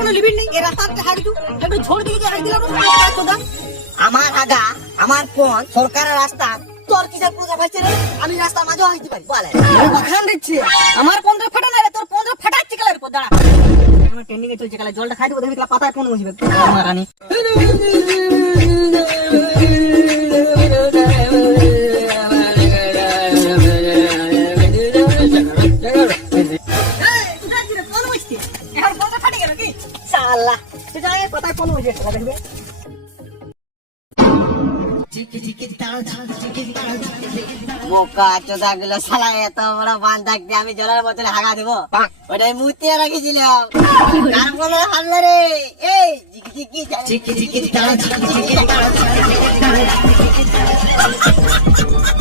কোনো লিমিট নেই। এই রাস্তাতে হাঁটু একটু ঝোড় দিকে হাঁট দিলাম না। আমার আগা আমার কোন সরকারের রাস্তা তোর কিসের পনেরো ফাটছে রে? আমি রাস্তা মাঝেও হাঁটতে পারি বলে ওখান দিচ্ছি আমার পনেরো ফাটা না রে, তোর পনেরো ফাটাচ্ছি কালার পর দাঁড়া। আমার ট্রেন্ডিং এ চলছে কালা, জলটা খাই দেবো দেখবি পাতায় ফোন বসবে আমার রানী। বোকা চোদা গুলো শালা এত বড় বান থাকতে আমি জলের বোতলে হাগা দেবো, ওটাই মুতিয়ে রাখেছিলাম। তারপরে হামলা রে এই চিকি চিকি